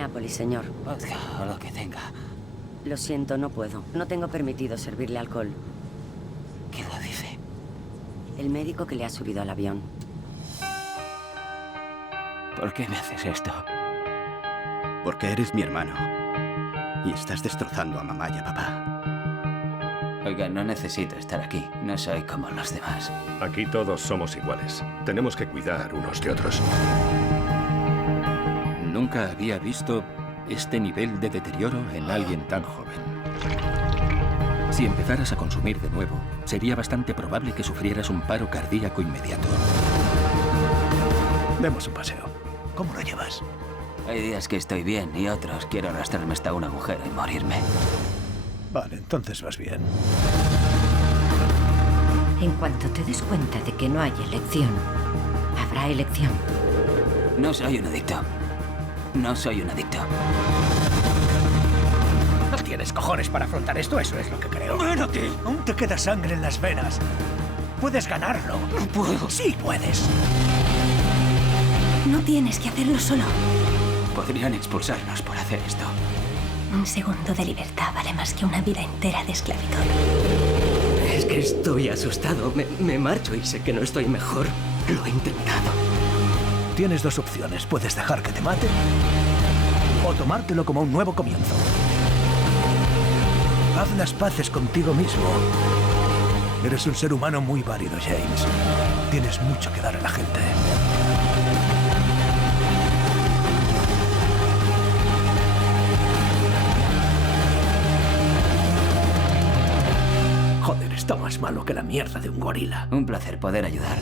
Minneapolis, señor. Vodka o lo que tenga. Lo siento, no puedo. No tengo permitido servirle alcohol. ¿Quién lo dice? El médico que le ha subido al avión. ¿Por qué me haces esto? Porque eres mi hermano. Y estás destrozando a mamá y a papá. Oiga, no necesito estar aquí. No soy como los demás. Aquí todos somos iguales. Tenemos que cuidar unos de otros. Nunca había visto este nivel de deterioro en alguien tan joven. Si empezaras a consumir de nuevo, sería bastante probable que sufrieras un paro cardíaco inmediato. Demos un paseo. ¿Cómo lo llevas? Hay días que estoy bien y otros quiero arrastrarme hasta un agujero y morirme. Vale, entonces vas bien. En cuanto te des cuenta de que no hay elección, habrá elección. No soy un adicto. No soy un adicto. No tienes cojones para afrontar esto, eso es lo que creo. ¡Ven aquí! Aún te queda sangre en las venas. Puedes ganarlo. No puedo. Sí puedes. No tienes que hacerlo solo. Podrían expulsarnos por hacer esto. Un segundo de libertad vale más que una vida entera de esclavitud. Es que estoy asustado. Me marcho y sé que no estoy mejor. Lo he intentado. Tienes dos opciones. Puedes dejar que te mate o tomártelo como un nuevo comienzo. Haz las paces contigo mismo. Eres un ser humano muy válido, James. Tienes mucho que dar a la gente. Joder, está más malo que la mierda de un gorila. Un placer poder ayudar.